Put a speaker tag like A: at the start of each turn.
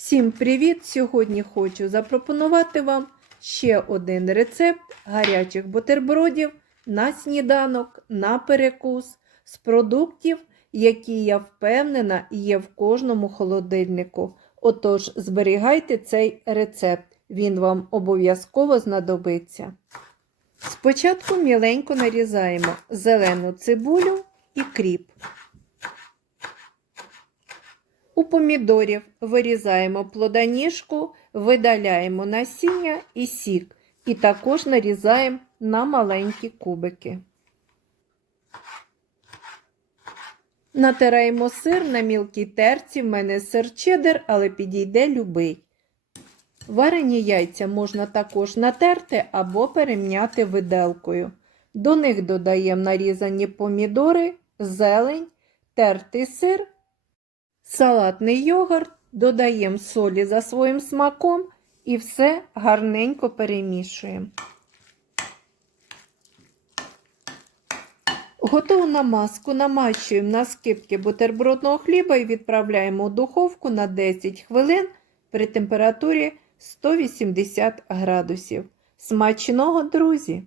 A: Всім привіт! Сьогодні хочу запропонувати вам ще один рецепт гарячих бутербродів на сніданок, на перекус з продуктів, які я впевнена є в кожному холодильнику. Отож, зберігайте цей рецепт, він вам обов'язково знадобиться. Спочатку міленько нарізаємо зелену цибулю і кріп. У помідорів вирізаємо плоданіжку, видаляємо насіння і сік, і також нарізаємо на маленькі кубики. Натираємо сир на мілкій терці, в мене сир чеддер, але підійде любий. Варені яйця можна також натерти або перемняти виделкою. До них додаємо нарізані помідори, зелень, тертий сир салатний йогурт, додаємо солі за своїм смаком і все гарненько перемішуємо. Готову намазку намащуємо на скипки бутербродного хліба і відправляємо у духовку на 10 хвилин при температурі 180 градусів. Смачного, друзі!